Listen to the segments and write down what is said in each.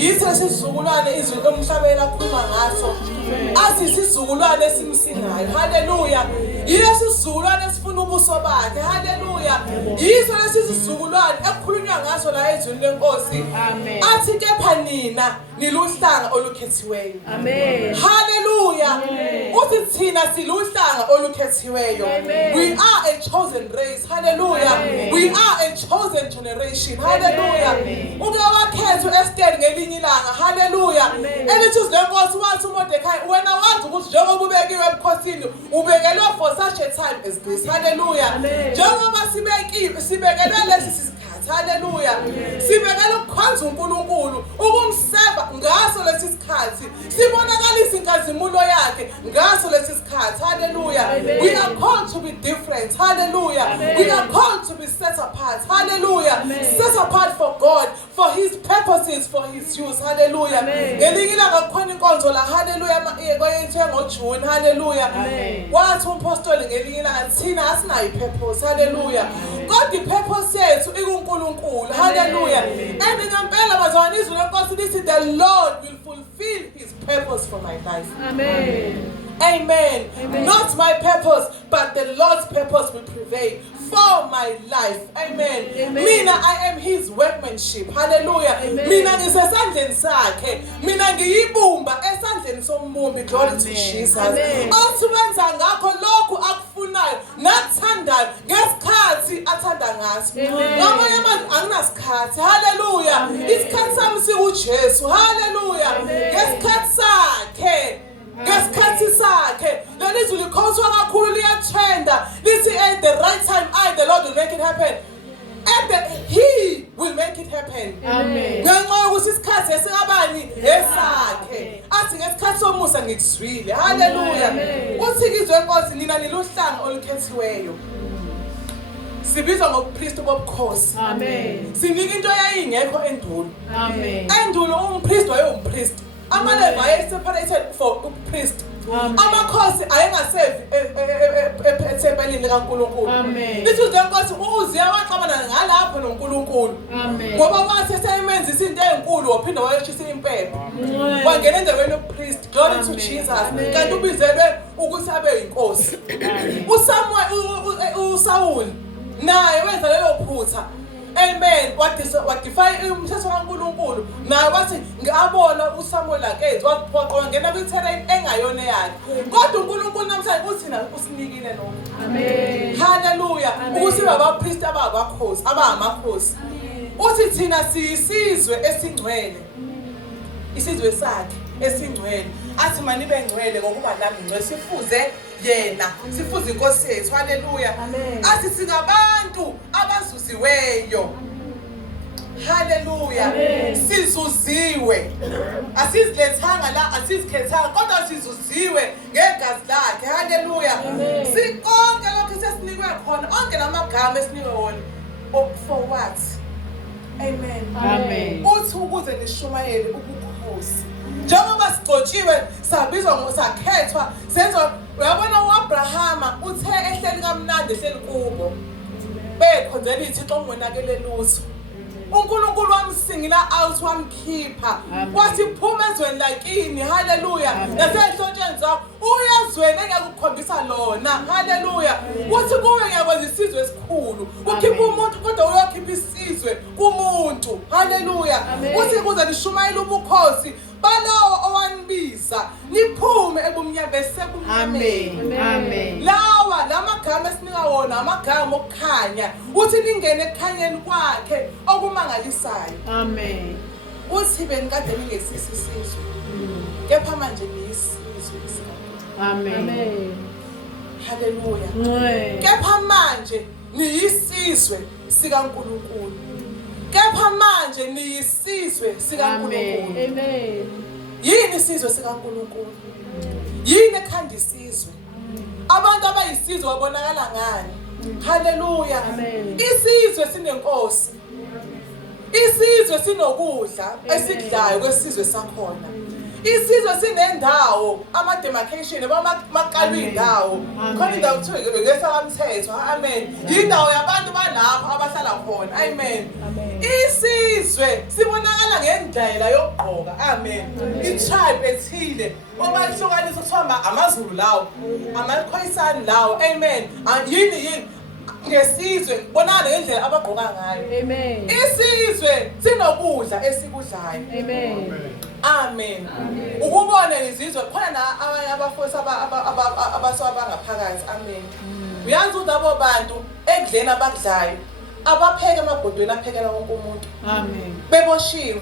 Isizukulwane izinto umhlabela akhuluma ngaso asisizukulwane esimsinayo. Haleluya. Yileso isizukulwane esifuna ubuso bakhe. Haleluya. Yiso lesisizukulwane ekukhulunywa ngaso la ezweni lenkosi. Amen. Athi kepha nina niluhlanga olukhethiweyo. Amen. Haleluya. Uthi thina siluhlanga olukhethiweyo. We are a chosen race. Hallelujah. We are a chosen generation. Hallelujah. Uke wakhethwa Esther ngelinye ilanga. Hallelujah. Elithi lenkosi wathi uMordekhai wena wazi ukuthi njengoba ubekiwe ebukhosini ubekelwe for such a time as this. Hallelujah. Njengoba sibekelwe lesi sikhathi. Hallelujah. Sibekelwe ukukhonza uNkulunkulu ukumseva ngaso lesi sikhathi. Sibonakalisa inkazimulo yakhe ngaso lesi sikhathi. Hallelujah. We are called to be different. Hallelujah. We are called to be set apart. Hallelujah. Set apart for God, for his purposes, for his use. Hallelujah. Ngelinye ilanga kukhona inkonzo la. Hallelujah. Kweyethe ngoJune. Hallelujah. Wathi umpostoli ngelinye ilanga thina asinayo ipurpose. Hallelujah. God ipurpose yethu ikuNkulunkulu. Hallelujah. And ngempela bazalwane izwi lenkosi lithi the Lord will fulfill his purpose for my life. Amen. Amen. Not my purpose, but the Lord's purpose will prevail for my life. Amen. Mina, I am his workmanship. Hallelujah. Mina ngisesandleni sakhe. Mina ngiyibumba esandleni sombumbi. Glory to Jesus. Othi wenza ngakho lokhu akufunayo nakuthandayo ngesikhathi athanda ngaso. Ngamanye amazwi anginasikhathi. Hallelujah. Isikhathi sami sikuJesu. Hallelujah. Ngesikhathi sakhe. Ngesikhathi sakhe lelizwi likhoswa kakhulu liyathenda lithi at the right time the Lord will make it happen. He will make it happen. Amen. Ngenxa yokuthi isikhathi esingabani esakhe athi ngesikhathi somusa ngikuzwile. Hallelujah. Uthi izwe inkosi nina niluhlanga olukhethiweyo. Sibizwa ngobupristi bobukhosi. Amen. Sinika into yayingekho endulo. Amen. Endulo umpristi wayewumpristi. Ama-Levi separated for upriest. Amakhosi ayengasevi ethempelini likaNkulunkulu. Lithi lenkosi uZiya waxabana ngalapho noNkulunkulu. Ngoba wathi esayimenzisa into enkulu waphinda wayeshisa impepho. Wangena endaweni yobupriest. Glory to Jesus. Kanti ubizelwe ukuthi abe yinkosi. uSawuli naye wenza lelo phutha. Amen. Wadify umthetho kaNkulunkulu. Naye wathi ngabona uSamuel akenzi waphoqa wangena kwiterrain engayona yakhe. Kodwa uNkulunkulu namhlanje uthina usinikile lokho. Amen. Hallelujah. Ukuthi abapriest abakhosi abangamakhosi. Uthi thina siyisizwe esingcwele. Isizwe sakhe esingcwele. Athi manibe ngcwele ngokuba nami ngcwele sifuze yena. Sifuze inkosi yethu. Hallelujah. Athi singabantu abazuziweyo. Hallelujah. Sizuziwe. Asizilethanga la asizikhethanga kodwa sizuziwe ngegazi lakhe. Hallelujah. Sikonke lokho sesinikwe khona onke lamagama esinikwe wona. For what? Amen. Amen. Uthi ukuze nishumayele ubukhosi. Njengoba sigcotshiwe sabizwa ngosakhethwa senzo uyabona uAbrahama uthe ehleli kamnandi ehleli kubo bekhonzela iThixo ongonakele lutho. uNkulunkulu wamsingila out wamkhipha wathi phuma ezweni lakini. Hallelujah. Nasehlotsheni zakho uyazwena engakukhombisa lona. Hallelujah. Uthi kuwe ngiyakwenza isizwe esikhulu ukhipha umuntu kodwa uyokhipha isizwe kumuntu. Hallelujah. Uthi kuze nishumayele ubukhosi balawo owanibiza niphume ebumnyama besebumnyameni. Amen. Lawa lamagama esinika wona amagama okukhanya uthi ningene ekukhanyeni kwakhe okumangalisayo. Amen. Uthi benikade ningesisi isizwe kepha manje niyisizwe sikaNkulunkulu. Amen. Hallelujah. Kepha manje niyisizwe sikaNkulunkulu. Kepha manje niyisizwe sikaNkulunkulu. Amen. Yini isizwe sikaNkulunkulu? Yini ekhanda isizwe? abantu abayisizwe babonakala ngani. Hallelujah. Isizwe sinenkosi. Isizwe sinokudla esikudlayo kwesizwe sakhona. Isizwe sinendawo ama-demarcation bamaqalwa indawo khona indawo kuthiwa ngesakamthetho. Amen. Indawo yabantu balapho abahlala khona. Amen. Isizwe sibonakala ngendlela yokugqoka. Amen. I-tribe ethile obayihlukanisa kuthiwa amaZulu lawo, amaKhoyisani lawo. Amen. Yini ngesizwe bonakala ngendlela abagqoka ngayo. Amen. Isizwe sinokudla esikudlayo. Amen. Amen. Ukubona izizwe khona abanye abafosi abangaphakathi. Amen. Uyazi ukuthi abo bantu ekudleni abakudlayo abapheke emabhodweni aphekela wonke umuntu. Amen. Beboshiwe.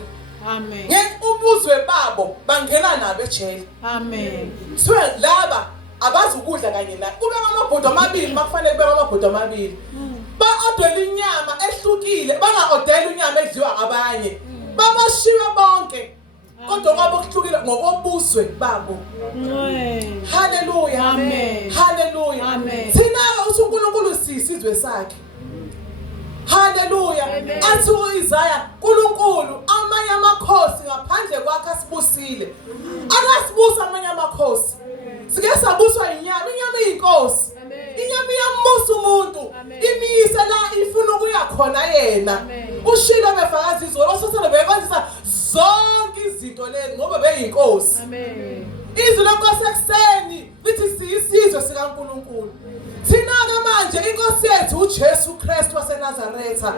Amen. Ngeke ubuzwe babo bangena nabo ejele. Amen. Kuthiwe laba abazi ukudla kanye naye. Kube amabhodo amabili bakufanele kube amabhodo amabili. Ba-odela inyama ehlukile, banga-odela inyama edliwa ngabanye. Babashiwe bonke. Kodwa kwabo kuhlukile ngokobuzwe babo. Hallelujah. Amen. Hallelujah. Amen. Thina uNkulunkulu sisizwe sakhe. Hallelujah. Athi uIsaya, uNkulunkulu amanye amakhosi ngaphandle kwakhe asibusile. Akasibusa amanye amakhosi. Sike sabuswa inyama iyinkosi. Inyama iyambusa umuntu. Imiyise la ifuna ukuya khona yena. Ushilo befakazi izolo ososana bekwenzisa zonke izinto lezi ngoba beyinkosi. Amen. Izwi lenkosi ekseni lithi siyisizwe sikaNkulunkulu. Thina ke manje inkosi yethu uJesu Kristu waseNazaretha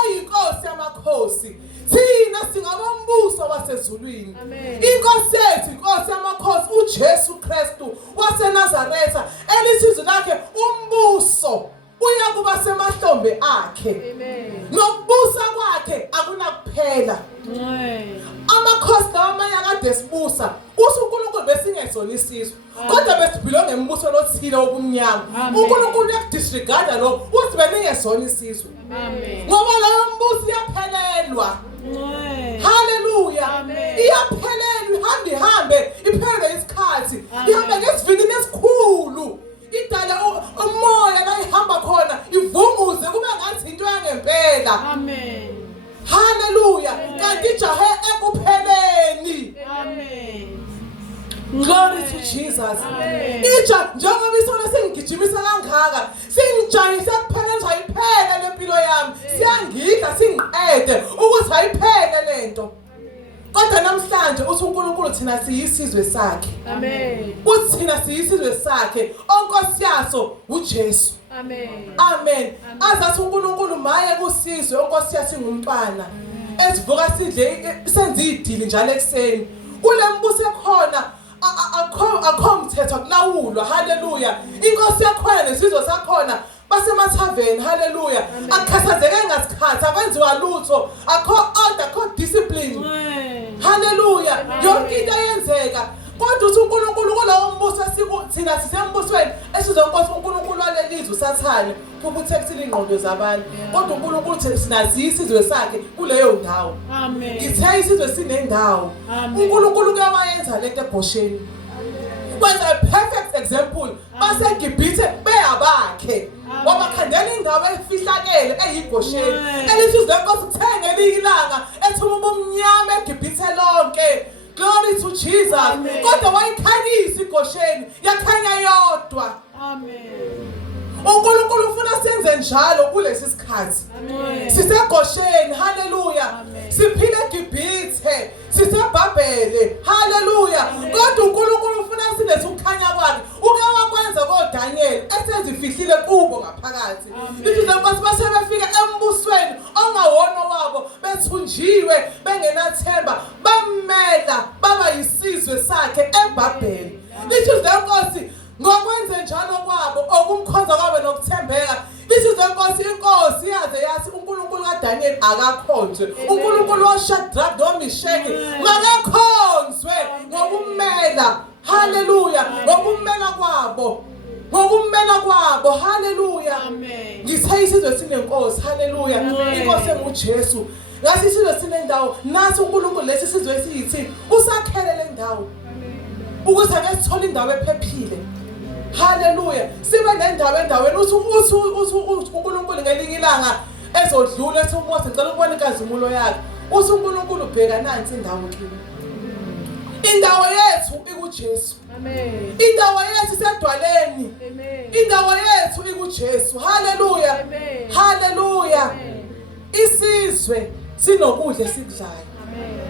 oyinkosi yamakhosi. Thina singabombuso wasezulwini. Inkosi yethu inkosi yamakhosi uJesu Kristu waseNazaretha elisizwe lakhe umbuso uya kuba semahlombe akhe. Amen. Nokubusa kwakhe akunakuphela. Amakhosi amanye akade sibusa uNkulunkulu besingezona isizwe kodwa besiphila ngembuso lothile obumnyama. uNkulunkulu uyakudisregarda lo uthi beningezona isizwe. Amen. Ngoba leyo mbuso iyaphelelwa. Hallelujah. Iyaphelelwa ihambe iphelele isikhathi. Ihambe ngesivinini esikhulu. Idala umoya la ihamba khona ivunguze kube ngathi into yangempela. Amen. Hallelujah. Kanti ijahe ekupheleni. Amen. Glory to Jesus. Amen. Njengoba isona singigijimisa kangaka singijayisa kuphela nje ayiphele lempilo yami siyangidla singiqede ukuthi ayiphele lento. Kodwa namhlanje uthi uNkulunkulu thina siyisizwe sakhe. Amen. Uthi thina siyisizwe sakhe onkosi yaso uJesu. Amen. Amen. Azathi uNkulunkulu maye kusizwe onkosi yathi ngumntwana. Esivuka sidle senze idili njalo ekseni. Kule mbuso ekhona akho mthetho kulawulwa. Hallelujah. Inkosi yakhona nesizwe sakhona basemathaveni. Hallelujah. Akukhathazeke ngasikhathi abenziwa lutho. Akho order, akho discipline. Hallelujah. Yonke into yenzeka. Kodwa uthi uNkulunkulu kulowo mbuso thina sisembusweni esizonkosi uNkulunkulu walelizwe usathane ukuthekisela ingqondo zabantu. Kodwa uNkulunkulu sinazi isizwe sakhe kuleyo ndawo. Amen. Ngithe isizwe sinendawo. uNkulunkulu kuyawayenza lento eGosheni. Kwenza a perfect example. BaseGibhithe beyabakhe. Wabakhandela indawo efihlakele eyiGosheni. Elizwe lenkosi kuthengele ilanga ethuma ubumnyama eGibhithe lonke. Glory to Jesus. Kodwa wayikhanyisa iGosheni yakhanya yodwa. Amen. uNkulunkulu ufuna senze njalo kulesi sikhathi. SiseGosheni. Hallelujah. Siphile eGibhithe, siseBhabhele. Hallelujah. Kodwa uNkulunkulu ufuna silethe ukukhanya kwakhe. Uke wakwenza koDaniel esezifihlile kubo ngaphakathi. Lithi lenkosi basebefika embusweni ongawona wabo bethunjiwe bengenathemba bamela baba yisizwe sakhe eBhabhele. Lithi lenkosi ngokwenze njalo kwabo okumkhonza kwabe nokuthembeka. Lithi lenkosi inkosi yaze yathi uNkulunkulu kaDaniel akakhonzwe. uNkulunkulu waShadrach noMeshaki makakhonzwe ngokumela. Hallelujah. Ngokumela kwabo. Ngokumela kwabo. Hallelujah. Amen. Ngithe isizwe sinenkosi. Hallelujah. Inkosi enguJesu. Ngasi isizwe sinendawo. Nathi uNkulunkulu lesi sizwe esiyithi usakhele le ndawo. Ukuze ake sithole indawo ephephile. Hallelujah. Sibe nendawo endaweni uthi uNkulunkulu ngelinye ilanga ezodlula ethi uMose ngicela ukubona inkazimulo yakhe. Uthi uNkulunkulu bheka nansi indawo kimi. Indawo yethu ikuJesu. Amen. Indawo yethu isedwaleni. Amen. Indawo yethu ikuJesu. Hallelujah. Amen. Hallelujah. Amen. Isizwe sinokudla esikudlayo. Amen.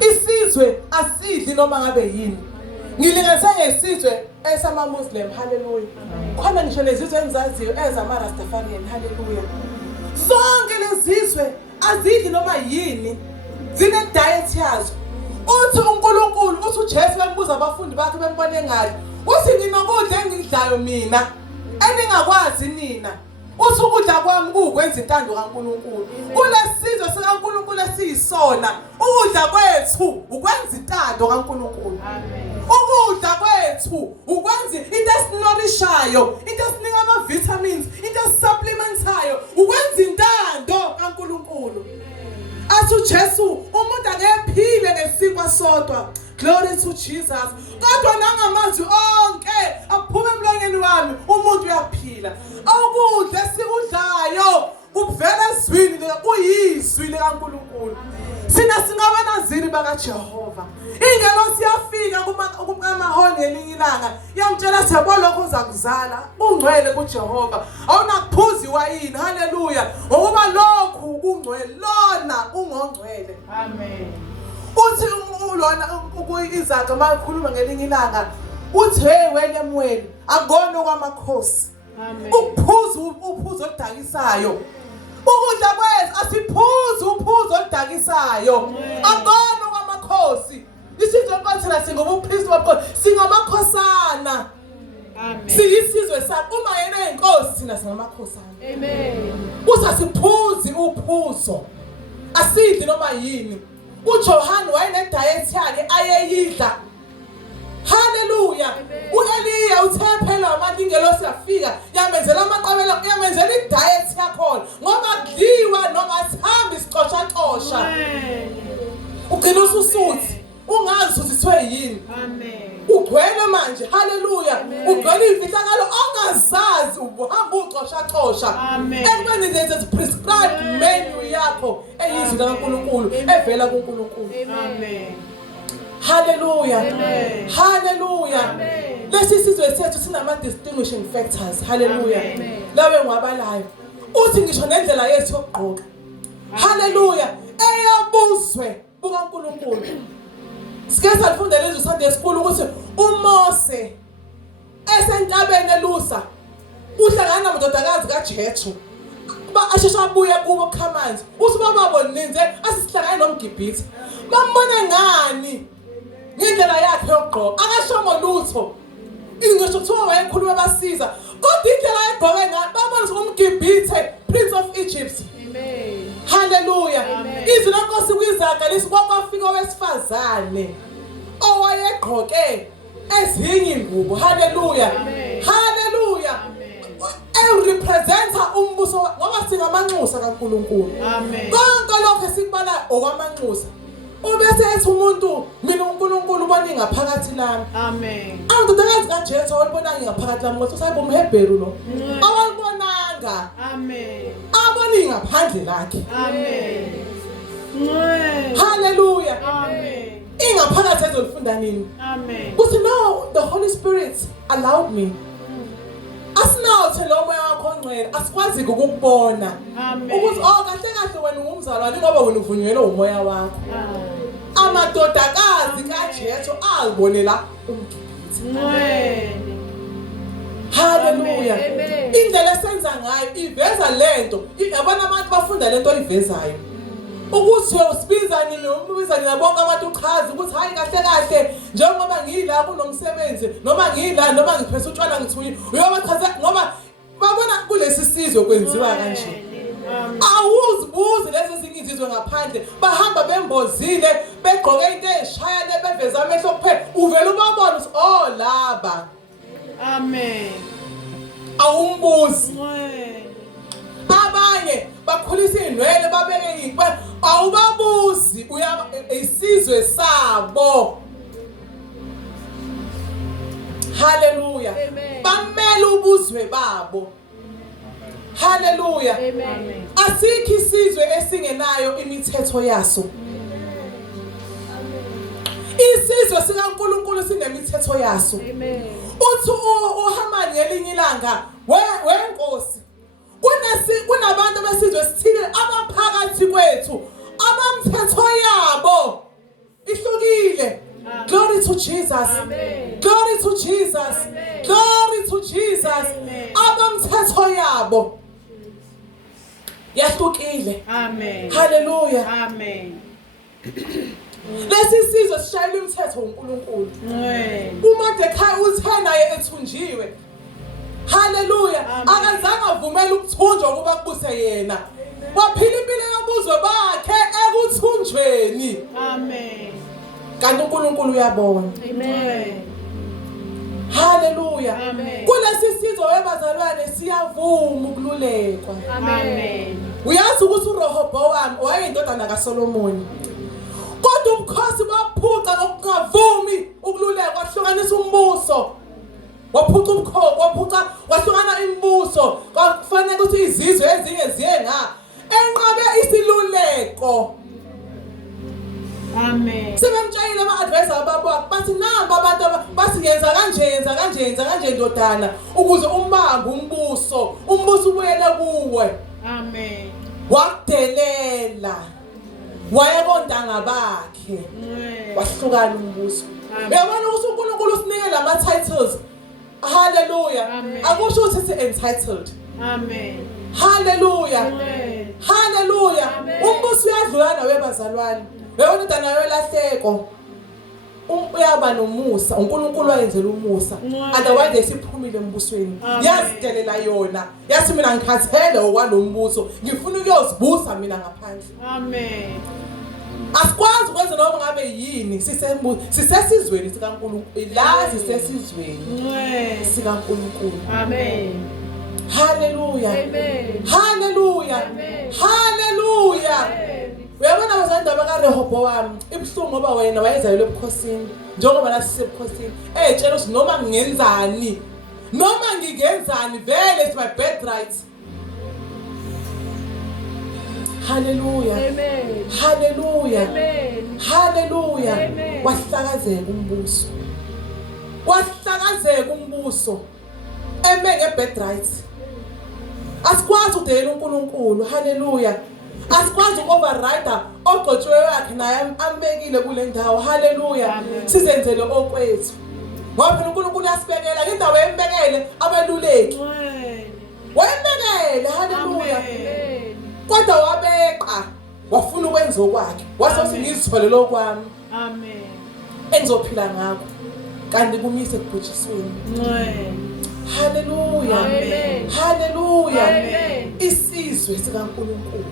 Isizwe asidli noma ngabe yini. Ngilinganise ngesizwe esama Muslim. Hallelujah. Khona ngisho lezizwe engizaziyo ezama Rastafarian. Hallelujah. Sonke lezizwe azidli noma yini. Zine diet yazo. Uthi uNkulunkulu uthi uJesu bembuza abafundi bakhe bembone ngayo. Uthi nginokudla engidlayo mina eningakwazi nina. Uthi ukudla kwami kukwenza intando kaNkulunkulu. Kulesizwe sikaNkulunkulu esiyisona, ukudla kwethu ukwenza intando kaNkulunkulu. Amen. Ukudla kwethu ukwenza into esinourishayo, into esinika ama vitamins, into supplementayo, ukwenza intando kaNkulunkulu. Athi uJesu umuntu akephile ngesinkwa sodwa. Glory to Jesus. Kodwa nangamazwi onke aphuma emlonyeni wami umuntu uyaphila. Ukudla esikudlayo kuvela ezwini kuyizwi likaNkulunkulu. Sina singabanaziri bakaJehova. Ingelosi yafika kumamaholi ngelinye ilanga yamtshela sebo lokho uzakuzala ungcwele kuJehova. Awunakuphuza iwayini. Hallelujah. Ngoba lokhu kungcwele lona ungongcwele. Amen. Uthi ulona ukuyizakhe mayikhuluma ngelinye ilanga uthi hey wena emweni akona okwamakhosi. Amen. Ukuphuza uphuzo oludakisayo. Ukudla kwethu asiphuzi uphuzo oludakisayo. Akona okwamakhosi. Isizwe kwathina singobuphristi bakho singamakhosana. Amen. Siyisizwe sakhe uma yena inkosi sina singamakhosana. Amen. Usasiphuzi uphuzo. Asidli noma yini. uJohane wayene-diet yakhe ayeyidla. Hallelujah. U-Eliya uthe phela amandla ingelosi yafika yamenzela amaqabela yamenzela i-diet yakhona ngoba kudliwa noma sihambe isixosha-xosha. Ugcina ususuthi ungazi ukuthi sithiwe yini. Amen. Ugcwele manje. Hallelujah. Ugcwele ifihlakalo ongazazi uhamba uxosha-xosha. Amen. Ekubeni there's a prescribed menu yakho eyizwi likaNkulunkulu evela kuNkulunkulu. Amen. Hallelujah. Amen. Hallelujah. Amen. Lesi sizwe sethu sinama distinguishing factors. Hallelujah. Amen. Lawe ngwabalayo. Uthi ngisho nendlela yethu yokugqoka. Hallelujah. Eyabuzwe bukaNkulunkulu. Sike salifunda lezi Sunday school ukuthi uMose esentabeni elusa uhlangana namadodakazi kaJethro. Ashesha abuye kubo khamanzi. Uthi bababo ninze asisihlangane nomGibhithe. Bambone ngani? Ngendlela yakhe yokugqoka. Akashongo lutho. Ingisho kuthiwa wayekhuluma basiza. Kodwa indlela ayegqoke ngayo babona ukuthi umGibhithe, Prince of Egypt. Amen. Hallelujah. Amen. Izwi lenkosi kwizaga kwafika owesifazane owayegqoke ezinye ingubo. Hallelujah. Amen. Hallelujah. Amen. Representa umbuso ngoba singamanxusa kaNkulunkulu. Amen. Konke lokho esikubala okwamanxusa. Ubese ethi umuntu mina uNkulunkulu ubona ingaphakathi lami. Amen. Awudodakazi kaJethro awulibonanga ingaphakathi lami ngoba usayibo umHebheru lo. Mm. Awulibonanga. Amen. Abona ingaphandle lakhe. Amen. Hallelujah. Amen. Ingaphakathi ezolifunda nini? Amen. But no, the Holy Spirit allowed me. Asinawuthe lo moya wakho ongcwele asikwazi ukukubona. Amen. Ukuthi kahle kahle wena ungumzalwane ngoba wena uvunyelwe umoya wakho. Amadodakazi kaJethro alibonela umGibhithe. Amen. Hallelujah. Amen. Indlela esenza ngayo iveza lento. Yabona abantu bafunda lento oyivezayo. Ukuthi usibiza nini ubiza nina bonke abantu uchaza ukuthi hayi kahle kahle njengoba ngila kunomsebenzi noma ngila noma ngiphesa utshwala ngithuyi uyobachaza ngoba babona kulesi sizwe kwenziwa kanje. Awuzibuzi lezi zinto izizwe ngaphandle bahamba bembozile begqoke into ezishaya lebeveza amehlo kuphela uvela ubabona ukuthi oh laba. Amen. Awumbuzi. Amen. Abanye bakhulisa inwele babeke inkwe awubabuzi isizwe sabo. Hallelujah. Amen. Bamele ubuzwe babo. Hallelujah. Amen. Asikho isizwe esingenayo imithetho yaso. Isizwe sikaNkulunkulu sinemithetho yaso. Amen. Uthi uHamani ngelinye ilanga wenkosi. Kunabantu besizwe sithile abaphakathi kwethu abamthetho yabo ihlukile. Glory to Jesus. Amen. Glory to Jesus. Amen. Glory to Jesus. Amen. Abamthetho yabo yahlukile. Amen. Hallelujah. Amen. Lesi sizwe sishayela imithetho uNkulunkulu. Amen. uMordekhai uthe naye ethunjiwe. Hallelujah. Amen. Akazange avumele ukuthunjwa kuba kubuse yena. Waphila impilo yobuzwe bakhe ekuthunjweni. Amen. Kanti uNkulunkulu uyabona. Amen. Hallelujah. Amen. Kulesi sizwe webazalwane siyavuma ukululekwa. Amen. Uyazi ukuthi uRehoboam wayeyindodana kaSolomoni. Kodwa ubukhosi baphuca ngokungavumi ukululekwa kwahlukanisa umbuso. Waphuca ubukhosi, wahlukana imibuso. Kwafanele ukuthi izizwe ezinye ziye enqabe isiluleko. Amen. Sebemtshayile ama-advisor babo bathi namba abantu basiyenza kanje ndodana ukuze umbambe umbuso ubuyele kuwe. Amen. Wakudelela wayekontanga bakhe Amen. wahlukana umbuso. Amen. Uyabona ukuthi uNkulunkulu usinike lama titles. Hallelujah. Amen. Akusho ukuthi entitled. Amen. Hallelujah. Amen. Hallelujah. Amen. Umbuso uyadlulana webazalwane. Uyabona indana yolahleko. Uyaba nomusa, uNkulunkulu wayenzela umusa. Amen. Otherwise siphumile embusweni. Amen. Yazidelela yona. Yathi mina ngikhathele okwalombuso. Ngifuna ukuyozibusa mina ngaphandle. Amen. Asikwazi ukwenza noma ngabe yini sisesizweni sikaNkulunkulu. La sisesizweni Amen. sikaNkulunkulu. Amen. Hallelujah. Amen. Hallelujah. Amen. Hallelujah. Amen. Uyabona abazandaba kaRehoboam ibuhlungu ngoba wena wayezayelwe ebukhosini njengoba nathi sisebukhosini tshela ukuthi noma ngingenzani vele it's my birthright. Hallelujah. Amen. Hallelujah. Amen. Hallelujah. Amen. Wahlakazeka umbuso eme ngebirthright. Asikwazi udelela uNkulunkulu. Hallelujah. Asikwazi ukoverride ogqotshwe wakhe naye ambekile kule ndawo. Hallelujah. Amen. Sizenzele okwethu. Ngoba phela uNkulunkulu uyasibekela indawo yembekele abeluleki. Amen. Wayembekele. Hallelujah. Amen. Kodwa wabeqa wafuna ukwenza okwakhe. Wase Amen. ngizitholele okwami Amen. engizophila ngakho. Kanti kumise ekubhujisweni. Amen. Hallelujah. Amen. Hallelujah. Amen. Isizwe sikaNkulunkulu.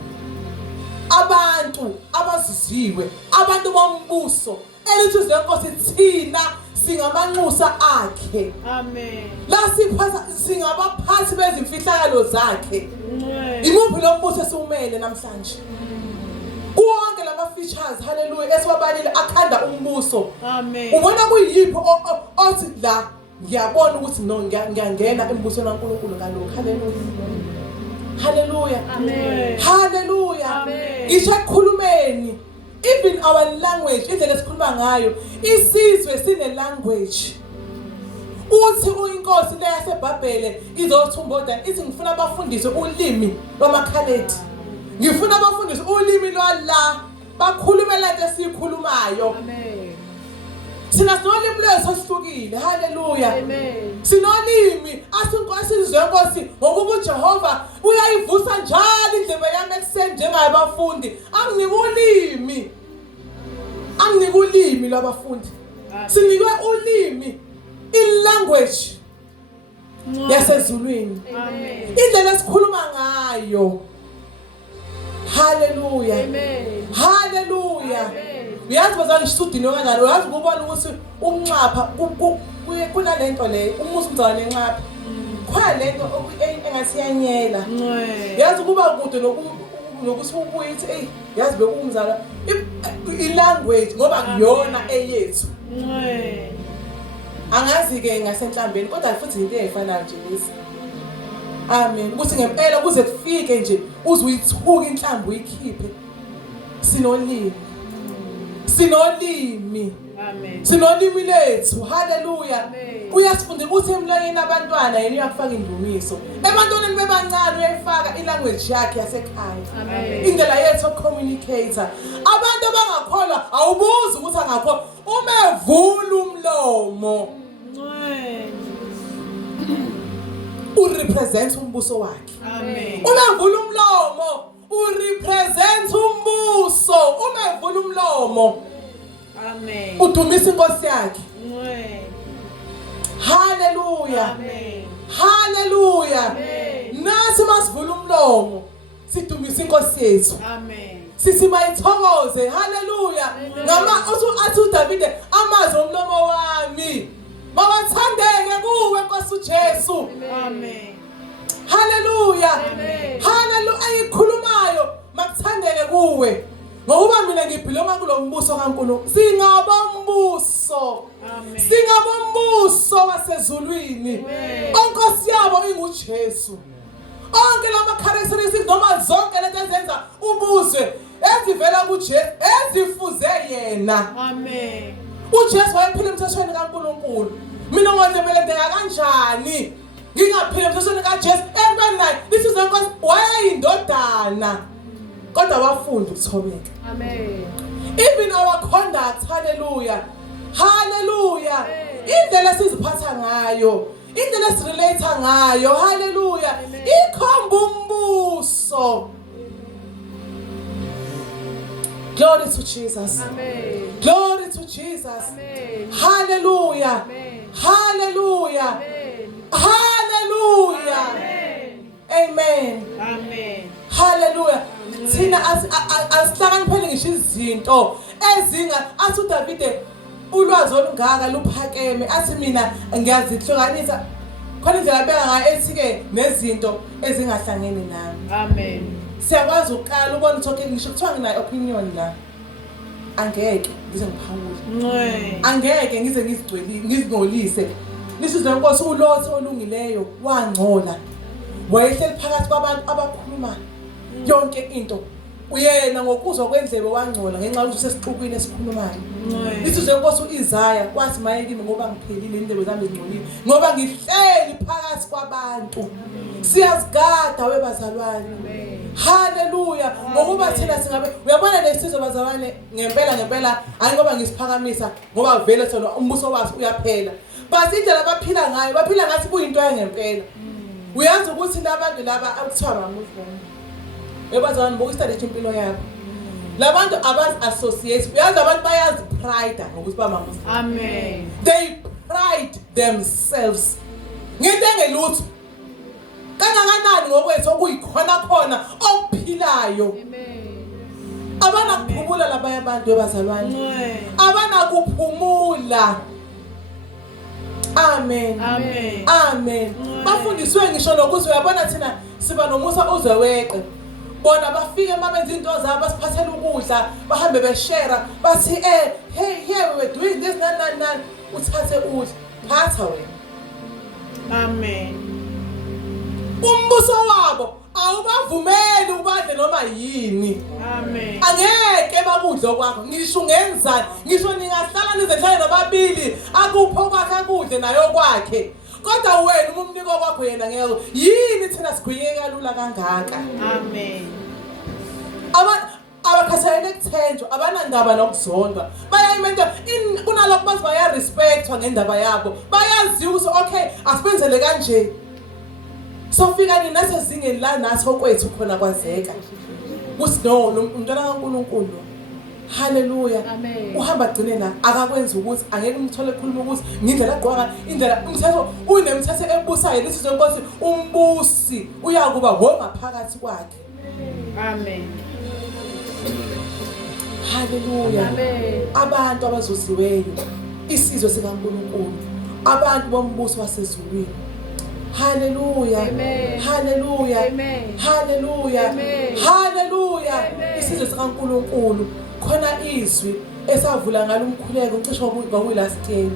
Abantu abaziziwe, abantu bombuso, elithi zenkosi thina singamanxusa akhe. Amen. La siphatha singabaphathi bezimfihlakalo zakhe. Amen. Imuphi lo mbuso esiwumele namhlanje? Wonke lama features hallelujah esiwabalile akhanda umbuso. Amen. Ubona kuyipho othi la ngiyabona ukuthi no ngiyangena embusweni kaNkulunkulu ngalokho. Hallelujah. Hallelujah. Amen. Hallelujah. Amen. Ngisho ekukhulumeni even our language indlela esikhuluma ngayo isizwe sine language. Uthi uyinkosi le yaseBhabhele izothumboda ithi ngifuna abafundiswe ulimi lwamakhaledi. Ngifuna abafundiswe ulimi lwala bakhulumela into esikhulumayo. Amen. Sina sinolimi lwethu esihlukile. Hallelujah. Amen. Sinolimi asinkosi Nkosi ngokuba uJehova uyayivusa njalo indlebe yami ekuseni njengabafundi. Anginika ulimi lwabafundi. Sinikwe ulimi language yasezulwini. Amen. Indlela esikhuluma ngayo. Hallelujah. Amen. Hallelujah. Amen. Uyazi bazali isudini kanjani? Uyazi ukubona ukuthi unxapha kunalento le umusa umzalwane enxapha. Khona lento engathi yanyela. Uyazi kuba kude nokuthi ubuye ithi yazi bekumzala ilanguage ngoba kuyona eyethu. Angazi ke ngasenhlambeni kodwa futhi into ezifanayo nje lezi. Amen. Ukuthi ngempela kuze kufike nje uze uyithuka inhlambi uyikhiphe. Sinolimi. Sinolimi. Amen. Sinolimi lethu. Hallelujah. Amen. Uyasifunda ukuthi emlonyeni abantwana yena uyakufaka indumiso. Ebantwaneni bebancane uyayifaka ilanguage yakhe yasekhaya. Amen. Indlela yethu yokucommunicate. Abantu abangakholwa awubuzi ukuthi angakholwa. Uma evula umlomo urepresent umbuso wakhe. Amen. Uma evula umlomo urepresent umbuso. Uma evula umlomo Amen. udumisa inkosi yakhe. Hallelujah. Amen. Hallelujah. Amen. Nasi masivula umlomo sidumisa inkosi yethu. Amen. Sithi mayithokoze. Hallelujah. Ngama athi uDavide amazwi omlomo wami mawathandeke kuwe Nkosi uJesu. Amen. Hallelujah. Amen. Hallelujah. Ayikhulumayo makuthandeke kuwe. Ngoba mina ngibhilonga kulombuso kaNkulunkulu. Singabombuso. Amen. Singabombuso wasezulwini. Onkosi yabo inguJesu. Onke lama characteristics noma zonke lento ezenza ubuzwe ezivela kuJesu ezifuze yena. Amen. uJesu wayephila emthethweni kaNkulunkulu. Mina ngizebelendeka kanjani ngingaphila emthethweni kaJesu entweni naye lithi zenkosi wayeyindodana kodwa wafunda ukuthobeka. Amen. Even our conduct, hallelujah. Hallelujah. Indlela siziphatha ngayo, indlela sirelate ngayo, hallelujah. Ikhomba umbuso. Glory to Jesus. Amen. Glory to Jesus. Amen. Hallelujah. Amen. Hallelujah. Amen. Hallelujah. Amen. Amen. Hallelujah. Thina asihlakaniphele ngisho izinto ezinga athi uDavide ulwazi olungaka luphakeme athi mina ngiyazihlukanisa khona indlela beka ngayo ethi ke nezinto ezingahlangene nami. Amen. Siyakwazi ukuqala ubona ukuthi okay ngisho kuthiwa ngina opinion la angeke ngize ngiphawule. Angeke ngize ngizingcolise. Lisizwe inkosi ulotho olungileyo wangcola. Wayehleli phakathi kwabantu abakhuluma yonke into. Uyena ngokuzwa kwendlebe wangcola ngenxa yokuthi sesixukwini esikhulumayo. Lisizwe inkosi uIsaya kwathi mayekimi ngoba ngiphelile indebe zami zingcolile ngoba ngihleli phakathi kwabantu. Siyazigada webazalwane. Hallelujah. Ngokuba thina singabe uyabona lesizwe bazalwane ngempela hayi ngoba ngisiphakamisa ngoba vele sona umbuso wathi uyaphela. Basi indlela baphila ngayo baphila ngathi kuyinto yangempela. Uyazi ukuthi labantu laba akuthiwa abamuslim. Ebazalwane bokustudy impilo yabo. Labantu abazi associate uyazi abantu bayazi pride ngokuthi bamamuslim. Amen. They pride themselves. Ngento engelutho. Kangakanani ngokwethu okuyikhona khona okuphilayo. Amen. Abanakuphumula laba abantu ebazalwane. Abanakuphumula. Amen. Amen. Amen. Bafundiswe ngisho nokuthi uyabona thina siba nomusa uzeweqe. Bona bafike mabenza into zabo basiphathela ukudla bahambe beshare bathi hey here we were doing this nan uthathe udla phatha wena. Amen. Umbuso wabo awubavumeli ubadle noma yini. Amen. Angeke bakudla kwakho ngisho ngenzani ngisho ningahlala nizehlale nababili akupho kwakhe akudle nayo kwakhe kodwa wena umniko kwakho yena ngeke yini thina sigwiyeke kalula kangaka. Amen. Abakhathalele kuthenjwa abanandaba nokuzondwa bayayimento kunalokho bazi baya respectwa ngendaba yabo bayazi ukuthi okay asibenzele kanje sofika nina sezingeni la nathi okwethu khona kwazeka kuthi no umntwana kaNkulunkulu. Hallelujah. Amen. Uhamba gcine la akakwenza ukuthi angeke umthole ekhuluma ukuthi ngindlela agqoka indlela umthetho unemthetho ebusayo lesizwe inkosi umbusi uyakuba wongaphakathi kwakhe. Amen. Hallelujah. Amen. Abantu abazuziweyo isizwe sikaNkulunkulu abantu bombuso wasezulwini. Hallelujah. Amen. Hallelujah. Amen. Hallelujah. Amen. Hallelujah. Amen. Isizwe sikaNkulunkulu khona izwi esavula ngalo umkhuleko ucishe kwakuyilast year.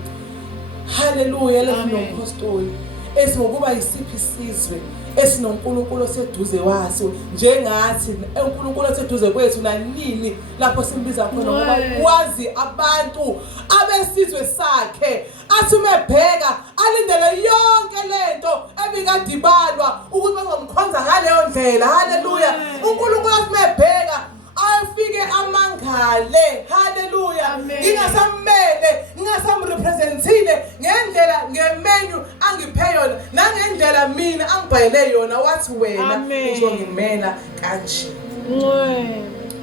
Hallelujah. Let's Amen. know apostoli. Esinokuba isiphi isizwe esinonkulunkulu oseduze waso njengathi uNkulunkulu oseduze kwethu nanini lapho simbiza khona ngoba wazi abantu abesizwe sakhe athi umebheka alindele yonke lento ebikadibalwa ukuthi bazomkhonza ngaleyo ndlela. Hallelujah. uNkulunkulu athi umebheka afike amangale. Hallelujah. Ngingasamele ngingasamrepresentile ngendlela ngemenu angiphe yona nangendlela mina angibhayele yona wathi wena uzongimela kanje.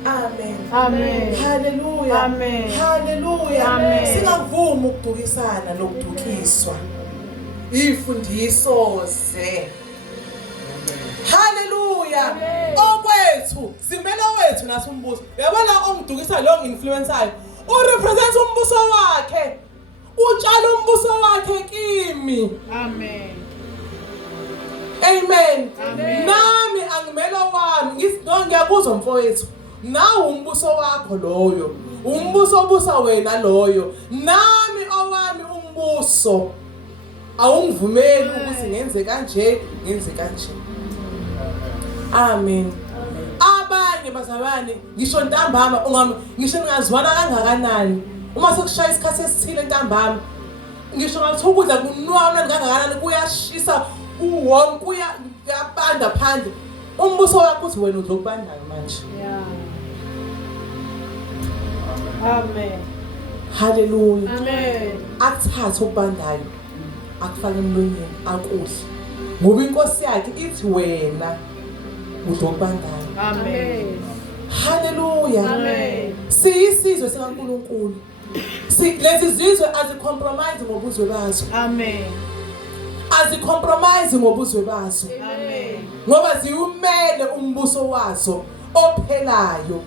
Amen. Amen. Hallelujah. Amen. Hallelujah. Amen. Singavumi ukudukisana nokudukiswa imfundiso ze. Hallelujah. Okwethu simele wethu nasumbuso. Yabona ongidukisa lo nginfluencer urepresent umbuso wakhe. Utshala umbuso wakhe kimi. Amen. Amen. Amen. Nami angimelo wami ngiyakuzwa mfowethu. Nawe umbuso wakho loyo. Umbuso obusa wena loyo. Nami owami umbuso. Awungivumeli ukuthi ngenze kanje, ngenze kanje. Amen. Abanye bazalwane ngisho ntambama ngisho ngazwana kangakanani uma sekushaya isikhathi esithile ntambama ngisho ngathi ukudla kunwamla kangakanani kuyashisa uwonke kuyabanda phandle umbuso wakho uthi wena uzokubandayo manje. Amen. Hallelujah. Amen. Akuthathe ukubandayo akufake emlonyeni akudle ngoba inkosi yakhe ithi wena uzokubandayo. Amen. Hallelujah. Amen. Siyisizwe sikaNkulunkulu. Lezi zizwe azicompromise ngobuzwe bazo. Amen. Azicompromise ngobuzwe bazo. Amen. Ngoba ziyumele umbuso wazo ophelayo.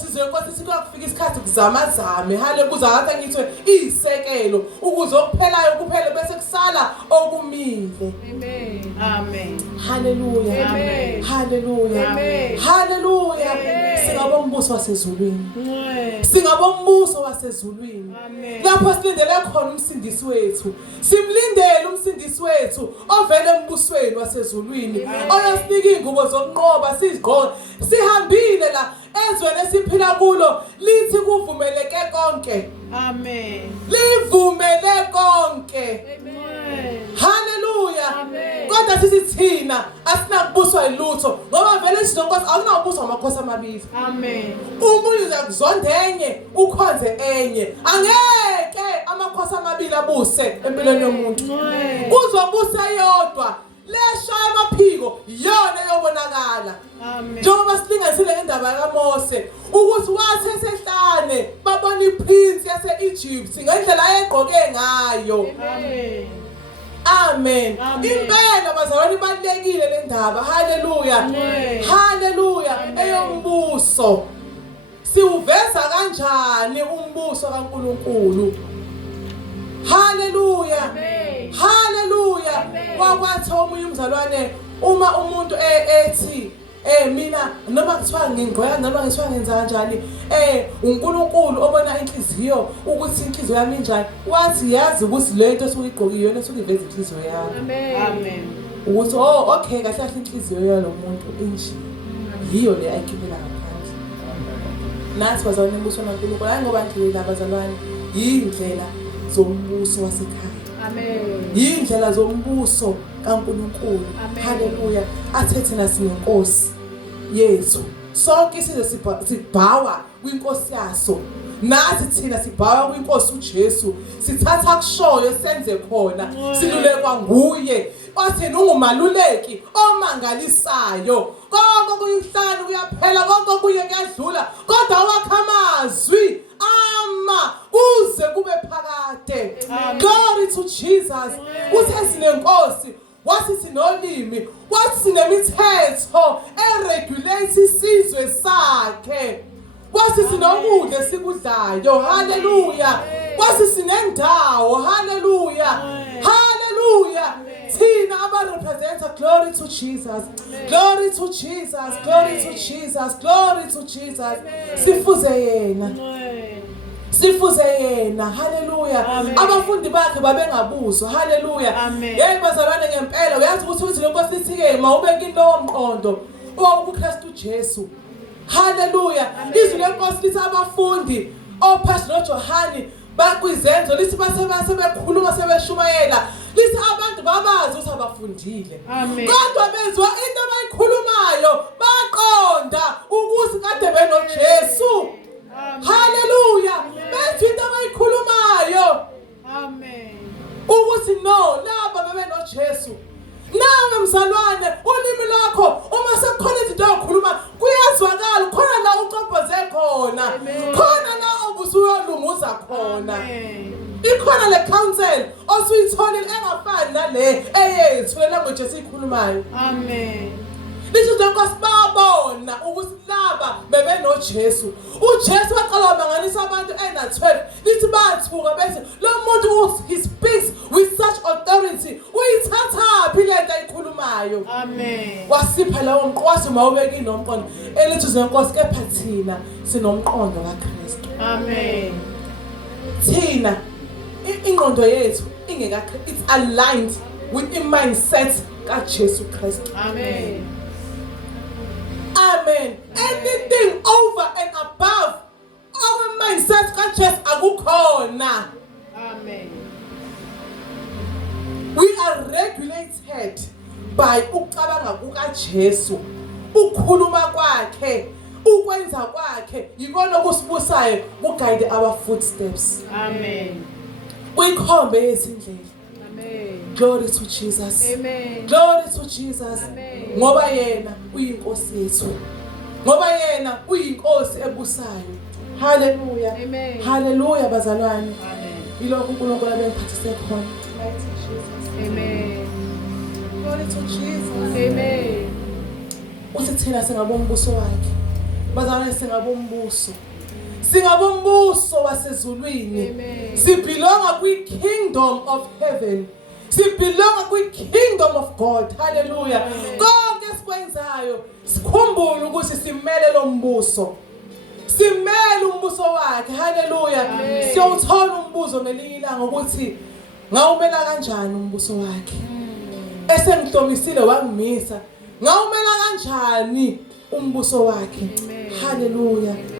Sizwe Nkosi sikufika isikhathi kuzamazame. Hale kuzahatha ngithe isekelo ukuze okuphelayo kuphele bese kusala okumile. Amen. Amen. Hallelujah. Amen. Hallelujah. Amen. Hallelujah. Amen. Singaba umbuso wasezulwini. Amen. Singaba umbuso wasezulwini. Amen. Lapho silindele khona umsindisi wethu. Simlindele umsindisi wethu ovela embusweni wasezulwini. Oyasinika ingubo zokunqoba sizigqoke. Sihambile la ezweni esiphila kulo lithi kuvumeleke konke. Amen. Livumele konke. Amen. Hallelujah. Amen. Kodwa sithi thina asinakubuswa ilutho ngoba vele sizonkosi akunabuswa amakhosi amabili. Amen. Umuntu uzakuzonda enye ukhonze enye. Angeke amakhosi amabili abuse empilweni yomuntu. Uzobusa yodwa. Leshaya amaphiko yona eyobonakala. Amen. Njengoba silinganisile indaba kaMose ukuthi wathi esehlane babona iprince yase-Egypt ngendlela ayegqoke ngayo. Amen. Amen. Amen. Impela bazalwane ibalekile le ndaba. Hallelujah. Amen. Hallelujah. Amen. Eyombuso. Siuveza kanjani umbuso kaNkulunkulu? Hallelujah. Amen. Hallelujah. Amen. Wakwathi omunye umzalwane uma umuntu ethi mina noma kuthiwa ngingqoya noma kuthiwa ngenza kanjani uNkulunkulu obona inhliziyo ukuthi inhliziyo yami injani wathi yazi ukuthi lento esuyigqokile yona esukuveza inhliziyo yakho. Amen. Ukuthi okay kahle kahle inhliziyo yalomuntu inje yiyo le ayikibela ngaphandle. Nathi bazalwane umbuso kaNkulunkulu hayi ngoba ndlela abazalwane yindlela zombuso wasekhaya. Amen. Yindlela zombuso kaNkulunkulu. Hallelujah. Athe thina sinenkosi yethu. Sonke sizwe sibhawa kwinkosi yaso. Nathi thina sibhawa kwinkosi uJesu. Sithatha kushoyo senze khona. Silulekwa nguye. Othina ungumaluleki omangalisayo. Konke kuyihlanu kuyaphela konke kuye kuyadlula. Kodwa wakhamazwi kuze kube phakade. Glory to Jesus. Uthe sinenkosi wathi sinolimi wathi sinemithetho eregulate isizwe sakhe. Wathi sinokudla sikudlayo. Hallelujah. Wathi sinendawo. Hallelujah. Hallelujah. Thina abarepresenta glory to Jesus. Glory to Jesus. Glory to Jesus. Glory to Jesus. Sifuze yena. sifuze yena. Haleluya. Amen. Abafundi bakhe babengabuzwa. Haleluya. Amen. Hey bazalwane, ngempela uyazi ukuthi uthi lenkosi ithi-ke mawubeka into womqondo uKristu Jesu. Haleluya. Izwi lenkosi lithi abafundi oPastor noJohani bakwizenzo lithi basebekhuluma sebeshumayela lithi abantu babazi ukuthi abafundile. Amen. Kodwa bezwa into abayikhulumayo baqonda ukuthi kade benoJesu. Haleluya. Bezwa into abayikhulumayo Amen. ukuthi no laba bebenoJesu. Nawe mzalwane, ulimi lakho uma sekukhona izinto okhuluma kuyazwakala, khona la ucobhoze khona, khona la ubusuyolunguza khona. Ikhona le counsel osuyitholile engafani nale eyethu le language esiyikhulumayo. Amen. Lisho lenkosi babona ukuthi laba bebenoJesu. UJesu waqala wamanganisa abantu ena-12. Lithi bathuka bethi lo muntu he speaks with such authority. Uyithathaphi le nto ayikhulumayo? Amen. Wasipha lawo mqosi mawubeka inomqondo. Elithi zenkosi kepha thina sinomqondo kaKristu. Amen. Thina ingqondo yethu it's aligned with the mindset kaJesu Kristu. Amen. Amen. Anything over and above our mindset kaJesu akukhona. Amen. We are regulated by ukucabanga kukaJesu, ukukhuluma kwakhe, ukwenza kwakhe, yikona okusibusayo kuguide our footsteps. Amen. Kuyikhombe yezindlela. Amen. Glory to Jesus. Amen. Glory to Jesus. Amen. Ngoba yena uyinkosi yethu. Ngoba yena uyinkosi ebusayo. Hallelujah. Amen. Hallelujah bazalwane. Amen. Ilokho uNkulunkulu abengiphathise khona. Amen. Glory to Jesus. Amen. Uthi thina singabombuso wakhe. Bazalwane singabombuso. Singabombuso wasezulwini. Amen. Sibelonga kwi-kingdom of heaven. Sibelonga kwi-kingdom of God. Hallelujah. Konke esikwenzayo sikhumbule ukuthi simele lo mbuso. Simele umbuso wakhe. Hallelujah. Siyothola umbuzo ngelinye ilanga ukuthi ngawumela kanjani umbuso wakhe. Esengihlomisile wangimisa. Ngawumela kanjani umbuso wakhe. Hallelujah.